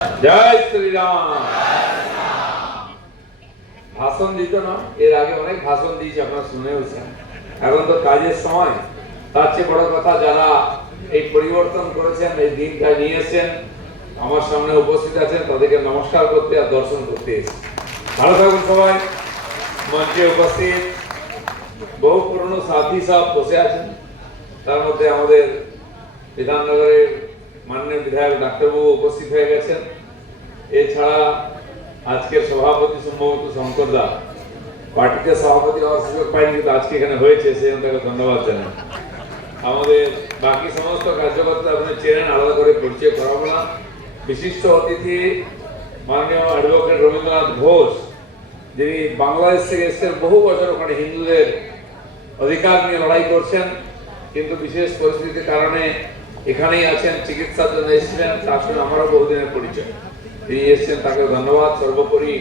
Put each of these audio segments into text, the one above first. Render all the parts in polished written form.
জয় শ্রীরাম। ভাষণ দিত না, এর আগে অনেক ভাষণ দিয়েছে, আপনারা শুনেওছেন। এখন তো কাজের সময়, তার চেয়ে বড় কথা যারা এই পরিবর্তন করেছেন, এই দিনটা নিয়েছেন, আমার সামনে উপস্থিত আছেন, তাদেরকে নমস্কার করতে আর দর্শন করতে এসেছি। ভালো থাকুন সবাই। মঞ্চে উপস্থিত বহু পুরনো সাথী সব বসে আছেন, তার মধ্যে আমাদের বিধাননগরের মাননীয় বিধায়ক ডাক্তারবাবু উপস্থিত হয়ে গেছেন। এছাড়া আজকের সভাপতি সম্ভবত শঙ্কর দা, পার্টিতে সভাপতি হওয়ার সুযোগ পাইনি, কিন্তু আজকে এখানে হয়েছে, সেই জন্য তাকে ধন্যবাদ জানাই। আমাদের বাকি সমস্ত কার্যকর্তা আপনি চেনেন, আলাদা করে পরিচয় করাবো না। বিশিষ্ট অতিথি মাননীয় অ্যাডভোকেট রবীন্দ্রনাথ ঘোষ, যিনি বাংলাদেশ থেকে এসেছেন, বহু বছর ওখানে হিন্দুদের অধিকার নিয়ে লড়াই করছেন, কিন্তু বিশেষ পরিস্থিতির কারণে এখানেই আছেন, চিকিৎসার জন্য এসেছিলেন। তার সঙ্গে আমারও বহুদিনের পরিচয়, তিনি এসেছেন, তাকে ধন্যবাদ। সর্বোপরি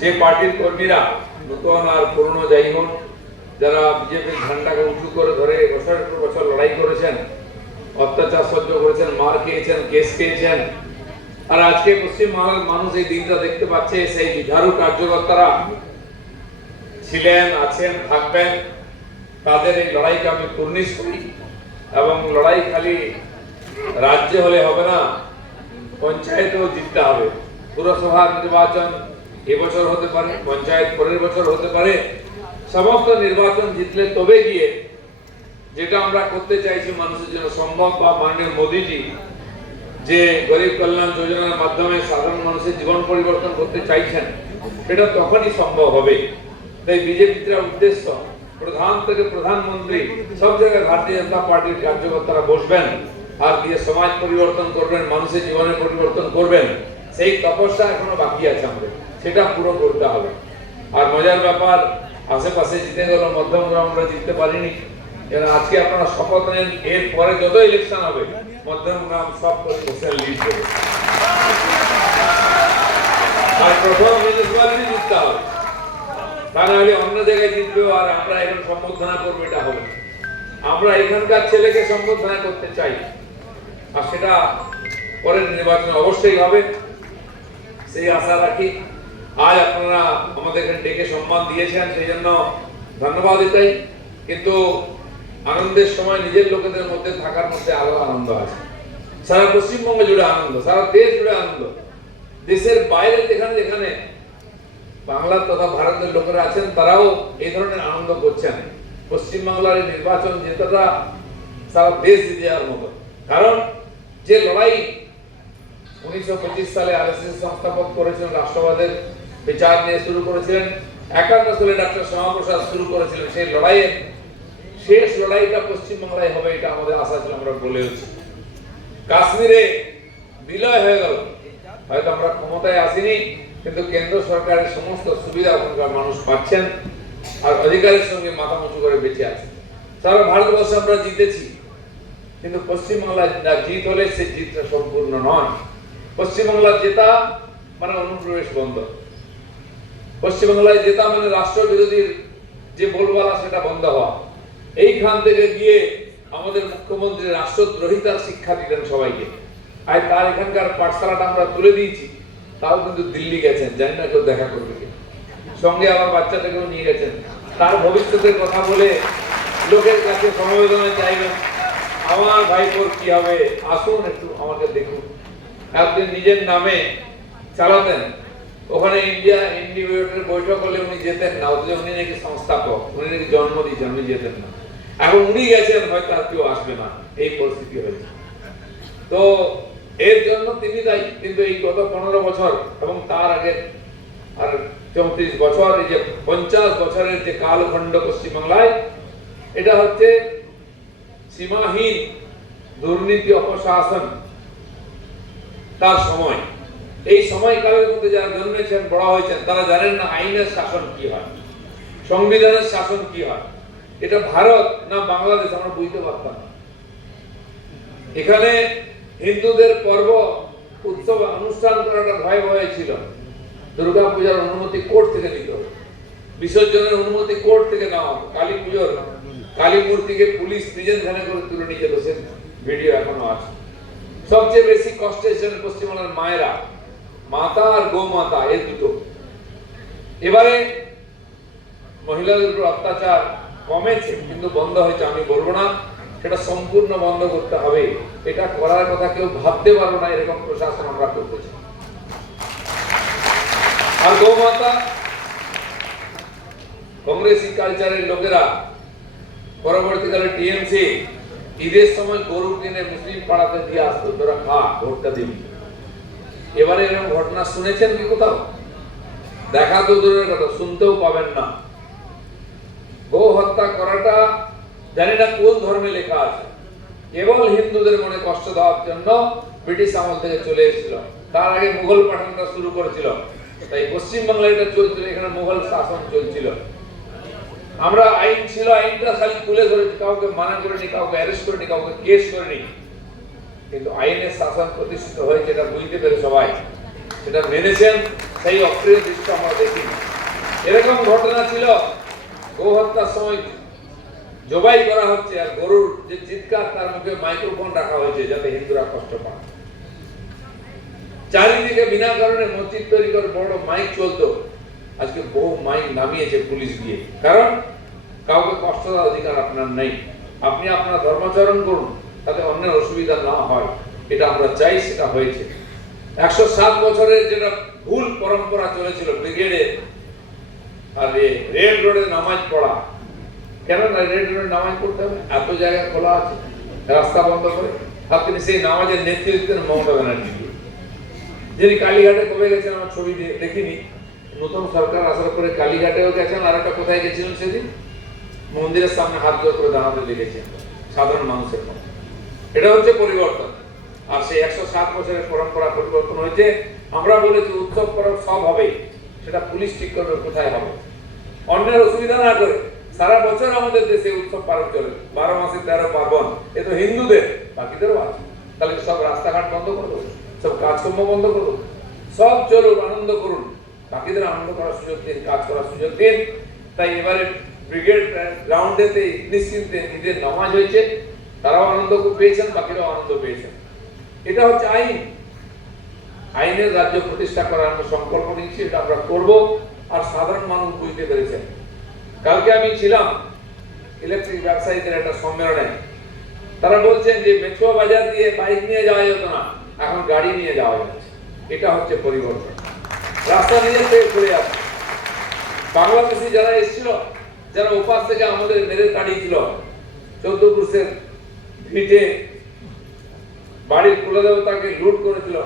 যে পার্টির কর্মীরা নতুন আর পুরনো যাই হোক, যারা বিজেপির ঝান্ডাকে উঁচু করে ধরে বছরের পর বছর লড়াই করেছেন, অত্যাচার সহ্য করেছেন, মার খেয়েছেন, কেস খেয়েছেন, আর আজকে পশ্চিমবঙ্গের মানুষ এই দিনটা দেখতে পাচ্ছে, সেই ঝাড়ু কার্যকর্তারা ছিলেন, আছেন, থাকবেন, তাদের এই লড়াইকে আমি কুর্নিশ করি। এবং লড়াই খালি রাজ্যে হলে হবে না, পঞ্চায়েতেও জিততে হবে। পুরসভা নির্বাচন এবছর হতে পারে, পঞ্চায়েত পরের বছর হতে পারে। সমস্ত নির্বাচন জিতলে তবে গিয়ে যেটা আমরা করতে চাইছি মানুষের জন্য সম্ভব, বা মাননীয় মোদীজি যে গরিব কল্যাণ যোজনার মাধ্যমে সাধারণ মানুষের জীবন পরিবর্তন করতে চাইছেন, সেটা তখনই সম্ভব হবে। তাই বিজেপির উদ্দেশ্য, প্রধান থেকে প্রধানমন্ত্রী সব জায়গায় ভারতীয় জনতা পার্টির কার্যকর্তারা বসবেন আর দিয়ে সমাজ পরিবর্তন করবেন, মানুষের জীবনের পরিবর্তন করবেন। সেই তপস্যা এখনো বাকি আছে আমাদের, সেটা পুরো করতে হবে। আর মজার ব্যাপার, আশেপাশে জিতে গেল, মধ্যমগ্রাম আমরা জিততে পারিনি। আজকে আপনারা শপথ নেন, এর পরে যত ইলেকশন হবে মধ্যমগ্রাম সব পরিবেশন লিড করবে। আর প্রথম মিউনিসিপ্যালিটি জিততে হবে, তা নাহলে অন্য জায়গায় জিতবে আর আমরা এখন সম্বর্ধনা করবো, এটা হবে। আমরা এখানকার ছেলেকে সম্বর্ধনা করতে চাই, আর সেটা পরের নির্বাচনে অবশ্যই হবে, সেই আশা রাখি। আজ আপনারা আমাদের এখানে ডেকে সম্মান দিয়েছেন, সেই জন্য ধন্যবাদ এটাই। কিন্তু আনন্দের সময় নিজের লোকেদের মধ্যে থাকার মধ্যে আলাদা আনন্দ আছে। সারা পশ্চিমবঙ্গ জুড়ে আনন্দ, সারা দেশ জুড়ে আনন্দ। দেশের বাইরে যেখানে যেখানে বাংলার তথা ভারতের লোকেরা আছেন, তারাও এই ধরনের আনন্দ করছেন। পশ্চিমবাংলার এই নির্বাচন জেতাটা সারা দেশ জিতে যাওয়ার মতো। কারণ যে লড়াই 1925 সালে আরএসএস সংস্থাপক করেছিলেন, রাষ্ট্রবাদের বিচার নিয়ে শুরু করেছিলেন, 51 সালে ডক্টর শ্যামাপ্রসাদ শুরু করেছিলেন, সেই লড়াইয়ের শেষ লড়াইটা পশ্চিমবাংলায় হবে, এটা আমাদের আশা ছিল, আমরা বলেওছি। কাশ্মীরে বিলয় হয়ে গেল, হয়তো আমরা ক্ষমতায় আসিনি, কিন্তু কেন্দ্র সরকারের সমস্ত সুবিধা ওখানকার মানুষ পাচ্ছেন আর অধিকারের সঙ্গে মাথা উঁচু করে বেঁচে আছে। সারা ভারতবর্ষে আমরা জিতেছি, কিন্তু পশ্চিমবাংলায় জিত হলে সে জিতটা সম্পূর্ণ নয়। পশ্চিমবাংলার জেতা মানে অনুপ্রবেশ বন্ধ, পশ্চিমবাংলায় জেতা মানে রাষ্ট্র বিরোধীর যে বলবালা সেটা বন্ধ হওয়া। এইখান থেকে গিয়ে আমাদের মুখ্যমন্ত্রী রাষ্ট্রদ্রোহিতার শিক্ষা দিলেন সবাইকে। আর তার এখানকার পাঠশালাটা আমরা তুলে দিয়েছি, তাও কিন্তু দিল্লি গেছেন, জানি না কেউ দেখা করবে, সঙ্গে আমার বাচ্চাটাকেও নিয়ে গেছেন। তার ভবিষ্যতের কথা বলে লোকের কাছে সমবেদনা চাইবেন, আমার ভাইপোর কি হবে, আসুন একটু আমাকে দেখুন। একদিন নিজের নামে চালাতেন, ওখানে ইন্ডিভিজুয়াল বৈঠক হলে উনি যেতেন না, উনি নাকি সংস্থাপক, উনি নাকি জন্ম দিয়েছেন, উনি যেতেন না। এখন উনি গেছেন, হয়তো আর কেউ আসবে না, এই পরিস্থিতি হয়েছে। তো এর জন্য তিনি দায়ী। কিন্তু এই গত 15 বছর এবং তার আগে আর 34 বছর, এই যে 50 বছরের যে কালখণ্ড পশ্চিমবাংলায়, এটা হচ্ছে সীমাহীন দুর্নীতি, অপশাসন তার সময়। এই সময়কালের মধ্যে যারা জন্মেছেন, বড় হয়েছেন, তারা জানেন না আইনের শাসন কি হয়, সংবিধানের শাসন কি হয়। এটা ভারত না বাংলাদেশ আমরা বুঝতে পারতাম না। এখানে হিন্দুদের পর্ব উৎসব অনুষ্ঠান করাটা ভয় ভয় ছিল। দুর্গা পূজার অনুমতি কোর্ট থেকে নিতে হবে, বিসর্জনের অনুমতি কোর্ট থেকে নেওয়া হবে, কালী পুজোর কালী মূর্তিকে পুলিশ নিজের ধ্যানে করে তুলে নিয়ে যেত, সে ভিডিও এখনো আছে। সবচেয়ে বেশি কষ্টে ছিলেন পশ্চিমবাংলার মায়েরা, মাতা আর গোমাতা, এই দুটো। এবারে মহিলাদের উপর অত্যাচার কমেছে কিন্তু বন্ধ হয়েছে, আমি বলবো না সেটা সম্পূর্ণ বন্ধ করতে হবে। এটা করার কথা কেউ ভাবতে পারবো না, এরকম প্রশাসন আমরা করতে চাই। আর গোমাতা, কংগ্রেসি কালচারের লোকেরা পরবর্তীকালে টিএমসি ঈদের সময় গরু কিনে মুসলিম পাড়াতে দিয়ে আসতো, তোরা খা, ভোটটা দিবি। এবারে এরকম ঘটনা শুনেছেন কি কোথাও? দেখা তো দূরের কথা, শুনতেও পাবেন না। গো হত্যা করাটা জানি না কোন ধর্মে লেখা আছে, কেবল হিন্দুদের মনে কষ্ট দেওয়ার জন্য ব্রিটিশ আমল থেকে চলে এসেছিল। তার আগে মুঘল পাঠানটা শুরু করেছিল, তাই পশ্চিমবাংলায় এটা চলছিল, এখানে মুঘল শাসন চলছিল। আমরা আইন ছিল, আইনটা খালি তুলে ধরেছি, কাউকে মানা করিনি, কাউকে অ্যারেস্ট করিনি, কাউকে কেস করিনি। কিন্তু আইনের শাসন প্রতিষ্ঠিত হয়েছে, এটা বুঝতে পেরে সবাই সেটা মেনেছেন, সেই অপ্রিয় দৃশ্য আমরা দেখিনি। এরকম ঘটনা ছিল, গো হত্যার সময় জবাই করা হচ্ছে আর গরুর যে চিৎকার, তার মুখে মাইক্রোফোন রাখা হয়েছে যাতে হিন্দুরা কষ্ট পায়। চারিদিকে বিনা কারণে মসজিদ তৈরি করে বড় মাইক চলতো, আজকে বহু মাইক নামিয়েছে পুলিশ গিয়ে। কারণ কাউকে কষ্ট দেওয়ার অধিকার আপনার নেই, আপনি আপনার ধর্মাচরণ করুন, তাতে অন্যের অসুবিধা না হয়, এটা আমরা চাই, সেটা হয়েছে। 107 বছরের যেটা ভুল পরম্পরা চলেছিল ব্রিগেডে আর রেড রোডে নামাজ পড়া, কেন না রেড রোডে নামাজ পড়তে হবে? এত জায়গা খোলা আছে, রাস্তা বন্ধ করে। আপনি সেই নামাজের নেতৃত্ব দেন মমতা ব্যানার্জি, যিনি কালীঘাটে কবে গেছেন আমার ছবি দেখিনি, নতুন সরকার আসার পরে কালীঘাটেও গেছেন, আর একটা কোথায় গেছিলেন সেদিন, মন্দিরের সামনে হাত জোর করে দাঁড়াতে লেগেছেন সাধারণ মানুষের মতো। এটা হচ্ছে পরিবর্তন। আর সেই 107 বছরের পরম্পরা পরিবর্তন হয়েছে। আমরা বলেছি উৎসব পরব সব হবে, সেটা পুলিশ ঠিক করবে কোথায় হবে, অন্যের অসুবিধা না করে। সারা বছর আমাদের দেশে উৎসব পালন চলে, 12 মাসে 13 পার্বণ, এ তো হিন্দুদের, বাকিদেরও আছে। তাহলে সব রাস্তাঘাট বন্ধ করে দেবো, সব কাজকর্ম বন্ধ করবো? সব চলুন, আনন্দ করুন, বাকিদের আনন্দ করার সুযোগ দিন, কাজ করার সুযোগ দিন। তাই এবারে ব্রিগেড গ্রাউন্ডেতে নিশ্চিন্তে ঈদের নামাজ হয়েছে, তারাও আনন্দ পেয়েছেন, বাকিরাও আনন্দ পেয়েছেন। এটা হচ্ছে আইন, আইনের রাজ্য প্রতিষ্ঠা করার আমরা সংকল্প নিচ্ছি, এটা আমরা করব। আর সাধারণ মানুষ বুঝতে পেরেছেন। কালকে আমি ছিলাম ইলেকট্রিক ব্যবসায়ীদের একটা সম্মেলনে, তারা বলছেন যে মেট্রো বাজার দিয়ে বাইক নিয়ে যাওয়া যেত না, এখন গাড়ি নিয়ে যাওয়া যাচ্ছে। এটা হচ্ছে পরিবর্তন, রাস্তা নিজের থেকে ঘুরে আসছে। বাংলাদেশি যারা এসেছিল, যারা উপাস থেকে আমাদের মেরে তাড়িয়েছিল, 14 পুরুষের ভিটে বাড়ির কুলদেবতাকে লুট করেছিল,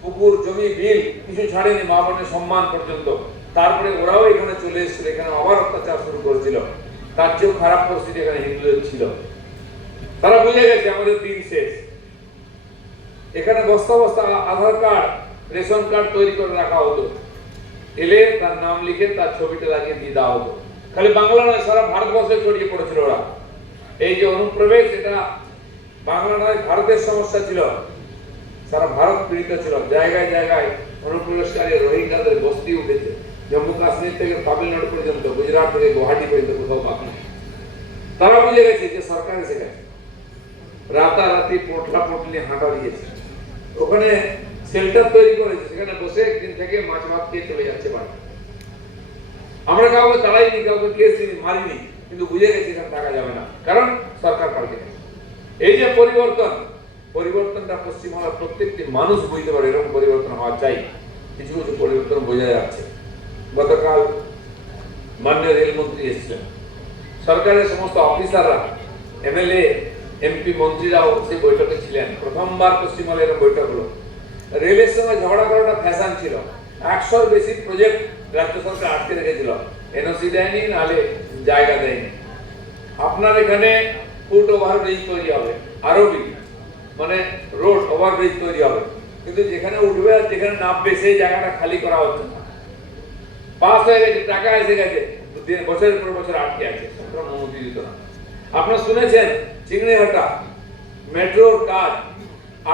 পুকুর জমি বিল কিছু ছাড়েনি, মা বোনের সম্মান পর্যন্ত। তারপরে ওরাও এখানে চলে এসেছিল, এখানে আবার অত্যাচার শুরু করেছিল। তার চেয়েও খারাপ পরিস্থিতি এখানে হিন্দুদের ছিল। তারা বুঝে গেছে আমাদের দিন শেষ। এখানে বস্তা বস্তা আধার কার্ড, রেশন কার্ড তৈরি করে রাখা হতো, এলে তার নাম লিখে তার ছবিটা লাগিয়ে দিয়ে দেওয়া হতো। খালি বাংলা নয়, সারা ভারতবর্ষে ছড়িয়ে পড়েছিল ওরা। এই যে অনুপ্রবেশ, এটা বাংলা নয়, ভারতের সমস্যা ছিল, সারা ভারত পীড়িত ছিল। জায়গায় জায়গায় অনুপ্রবেশকারী রোহিঙ্গাদের বস্তি উঠেছে, জম্মু কাশ্মীর থেকে তামিলনাড়ু পর্যন্ত, গুজরাট থেকে গুয়াহাটি পর্যন্ত কোথাও বাকি নেই। তারা বুঝে গেছে যে সরকার এসে গেছে, রাতারাতি পোটলা পোটলি হাঁটা দিয়েছে, ওখানে শেল্টার তৈরি করেছে, সেখানে বসে একদিন থেকে মাছ ভাত খেয়ে চলে যাচ্ছে বাড়ি। আমরা কাউকে তাড়াইনি, কাউকে কেস মারিনি, কিন্তু বুঝে গেছি এখানে থাকা যাবে না, কারণ সরকার পাল্টে গেছে। এই যে পরিবর্তন, পরিবর্তনটা পশ্চিমবাংলার প্রত্যেকটি মানুষ বুঝতে পারে এরকম পরিবর্তন হওয়া চাই। কিছু কিছু পরিবর্তন বোঝা যাচ্ছে। গতকাল মাননীয় রেলমন্ত্রী এসেছিলেন, সরকারের সমস্ত অফিসাররা, এমএলএ এমপি মন্ত্রীরাও সেই বৈঠকে ছিলেন। প্রথমবার পশ্চিমবঙ্গের এরকম বৈঠক হলো। রেলের সঙ্গে ঝগড়া করাটা ফ্যাশন ছিল। 100-র বেশি প্রজেক্ট রাজ্য সরকার আটকে রেখেছিল, এনওসি দেয়নি, নাহলে জায়গা দেয়নি। আপনার এখানে ফুট ওভারব্রিজ তৈরি হবে, আরবি মানে রোড ওভারব্রিজ তৈরি হবে, কিন্তু যেখানে উঠবে আর যেখানে নামবে সেই জায়গাটা খালি করা হচ্ছে না। পাস হয়ে গেছে, টাকা এসে গেছে, বছরের পর বছর আটকে আছে, সরকার অনুমতি দিত না। আপনারা শুনেছেন চিংড়িহাটা মেট্রোর কাজ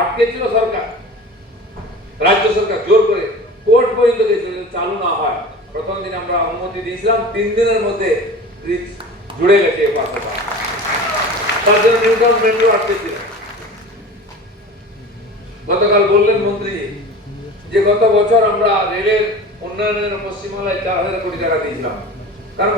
আটকে ছিল, সরকার, রাজ্য সরকার জোর করে কোর্ট পর্যন্ত গেছিল চালু না হয়। প্রথম দিন আমরা অনুমতি দিয়েছিলাম, 3 দিনের মধ্যে ব্রিজ জুড়ে গেছে। তার জন্য নিউ টাউন মেট্রো আটকে ছিল। গতকাল বললেন মন্ত্রী যে গত বছর আমরা রেলের উন্নয়নের পশ্চিমবাংলায় 4,000 কোটি টাকা দিয়েছিলাম, কারণ